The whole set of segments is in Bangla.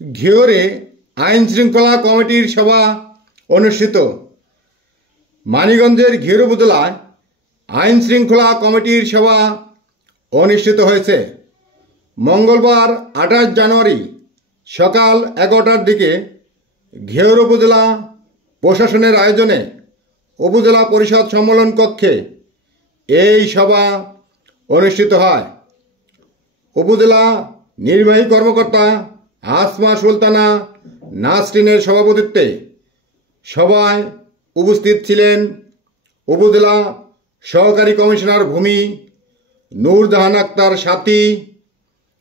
ঘিওরে আইন শৃঙ্খলা কমিটির সভা অনুষ্ঠিত। মানিকগঞ্জের ঘিওর উপজেলায় আইন শৃঙ্খলা কমিটির সভা অনুষ্ঠিত হয়েছে। মঙ্গলবার 28 জানুয়ারি সকাল 11টার দিকে ঘিওর উপজেলা প্রশাসনের আয়োজনে উপজেলা পরিষদ সম্মেলন কক্ষে এই সভা অনুষ্ঠিত হয়। উপজেলা নির্বাহী কর্মকর্তা আসমা সুলতানা নাসরিনের সভাপতিত্বে সভায় উপস্থিত ছিলেন উপজেলা সহকারী কমিশনার ভূমি নূরজাহান আক্তার সাথী,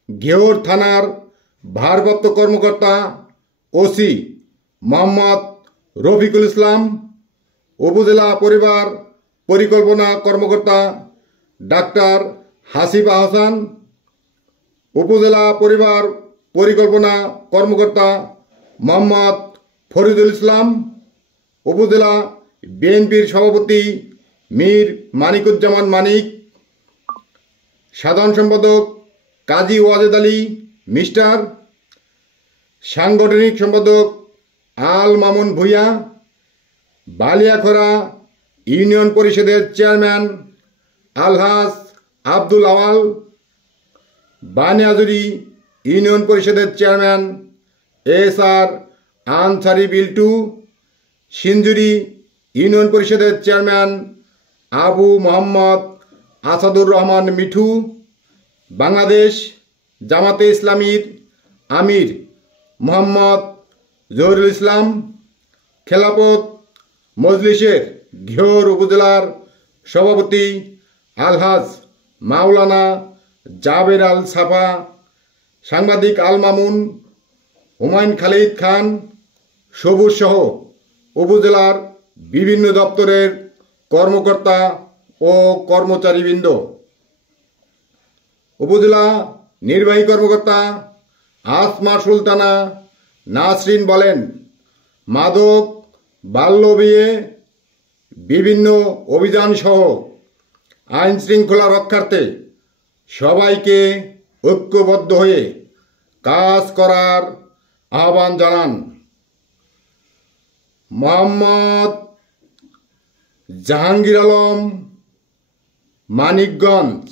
ঘিওর থানার ভারপ্রাপ্ত কর্মকর্তা ওসি মোহাম্মদ রফিকুল ইসলাম, উপজেলা পরিবার পরিকল্পনা কর্মকর্তা ডাক্তার হাসিফা হাসান, উপজেলা পরিবার পরিকল্পনা কর্মকর্তা মোহাম্মদ ফরিদুল ইসলাম, উপজেলা বিএনপির সভাপতি মীর মানিকুজ্জামান মানিক, সাধারণ সম্পাদক কাজী ওয়াজেদ আলী মিস্টার, সাংগঠনিক সম্পাদক আল মামুন ভূঁইয়া, বালিয়াখরা ইউনিয়ন পরিষদের চেয়ারম্যান আলহাজ আব্দুল আওয়াল, বানিয়াজুরি ইউনিয়ন পরিষদের chairman S R. Ansari Biltu, Sinjuri union পরিষদের চেয়ারম্যান আবু মোহাম্মদ আসাদুর রহমান মিঠু, বাংলাদেশ জামাতে ইসলামীর আমির মোহাম্মদ জহুরুল ইসলাম, খেলাফত মজলিসের ঘিওর উপজেলার সভাপতি আলহাজ মাওলানা জাবের আল সাফা, সাংবাদিক আল মামুন, হুমায়ুন খালিদ খান সবুজ সহ উপজেলার বিভিন্ন দপ্তরের কর্মকর্তা ও কর্মচারীবৃন্দ। উপজেলা নির্বাহী কর্মকর্তা আসমা সুলতানা নাসরিন বলেন, মাদক, বাল্যবিয়ে, বিভিন্ন অভিযান সহ আইন শৃঙ্খলা রক্ষার্থে সবাইকে ঐক্যবদ্ধ হয়ে কাজ করার আহ্বান জানান। মোহাম্মদ জাহাঙ্গীর আলম, মানিকগঞ্জ।